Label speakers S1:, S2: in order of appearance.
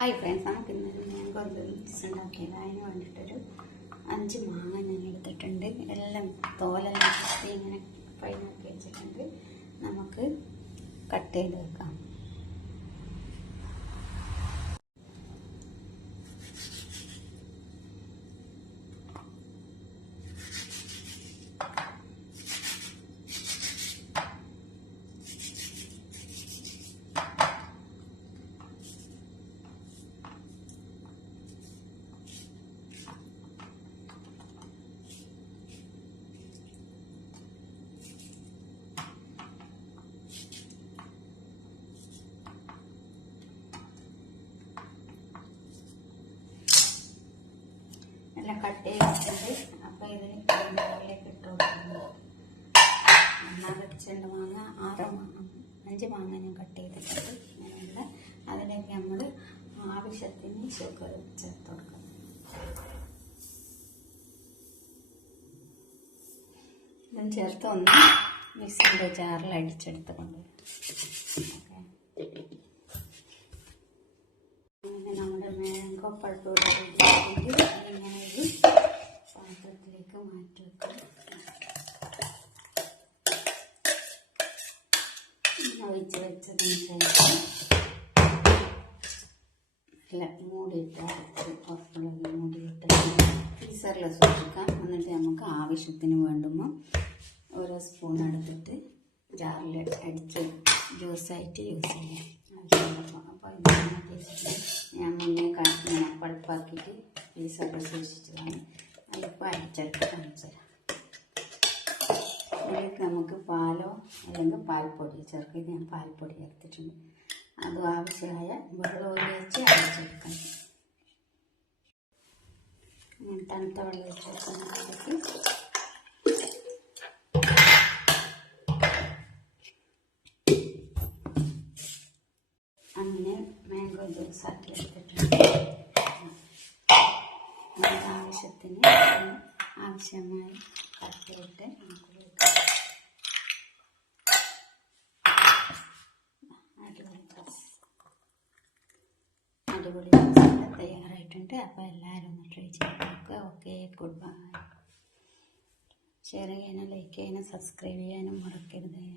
S1: Hi friends നമുക്ക് ഇന്നൊരു mango juice ഉണ്ടാക്കിയത് അതിന് വേണ്ടിയിട്ടൊരു അഞ്ച് മാങ്ങ ഞാൻ എടുത്തിട്ടുണ്ട്. എല്ലാം തോലെല്ലാം ഇങ്ങനെ ഫൈനാക്കി വെച്ചിട്ടുണ്ട്. നമുക്ക് കട്ട് ചെയ്ത് വെക്കാം. എല്ലാം കട്ട് ചെയ്തിട്ടുണ്ട് അപ്പോൾ ഇതിന് ഇതിലേക്ക് ഇട്ട് കൊടുക്കുന്നു. ഒന്നാമത് മാങ്ങ. ആറ് മാങ്ങ. അഞ്ച് മാങ്ങ ഞാൻ കട്ട് ചെയ്തിട്ടുണ്ട്. ഇങ്ങനെയുള്ള അതിലേക്ക് നമ്മൾ ആവശ്യത്തിന് ഷുഗർ ചേർത്ത് കൊടുക്കുന്നു ഇതും ചേർത്ത് ഒന്ന് മിക്സിന്റെ ജാറിൽ അടിച്ചെടുത്ത് കൊണ്ടുവരും അങ്ങനെ നമ്മുടെ മാംഗോ പഴുപ്പ് ഇങ്ങനെ ഒരു പാത്രത്തിലേക്ക് മാറ്റി വെക്കാം ഒഴിച്ച് വെച്ചതിന് ശേഷം നല്ല മൂടിയിട്ട് പുറത്തുള്ളത് മൂടിയിട്ട് ഫ്രീസറിൽ സൂക്ഷിക്കാം എന്നിട്ട് നമുക്ക് ആവശ്യത്തിന് വേണ്ടുമ്പോൾ ഓരോ സ്പൂൺ എടുത്തിട്ട് ജാറിൽ അടിച്ച് ജ്യൂസായിട്ട് യൂസ് ചെയ്യാം അപ്പോൾ ഇതാണ് ഇങ്ങനെ പഴുപ്പാക്കിയിട്ട് പീസ് അവശേഷിച്ചതാണ് അതിപ്പോൾ അടിച്ചെടുത്ത് കാണിച്ചു തരാം ഇതിലേക്ക് നമുക്ക് പാലോ അല്ലെങ്കിൽ പാൽപ്പൊടി ചേർക്കും ഞാൻ പാൽപ്പൊടി എടുത്തിട്ടുണ്ട് അതും ആവശ്യമായ വെള്ളം ഒഴിച്ച് അരച്ചെടുക്കണം. തണുത്ത വെള്ളം ഒഴിച്ച് വെക്കുന്നതിലേക്ക് അങ്ങനെ മാംഗോ ജ്യൂസ് ആക്കി എടുത്തിട്ടുണ്ട്. ആവശ്യത്തിന് ആവശ്യമായി കട്ടിയിട്ട് നമുക്ക് കൊടുക്കാം അടിപൊളി അടിപൊളി തയ്യാറായിട്ടുണ്ട്. അപ്പോൾ എല്ലാവരും ഒന്ന് ട്രൈ ചെയ്ത് നോക്കുക ഓക്കെ ഗുഡ് ബൈ ഷെയർ ചെയ്യാനും ലൈക്ക് ചെയ്യാനും സബ്സ്ക്രൈബ് ചെയ്യാനും മറക്കരുത്.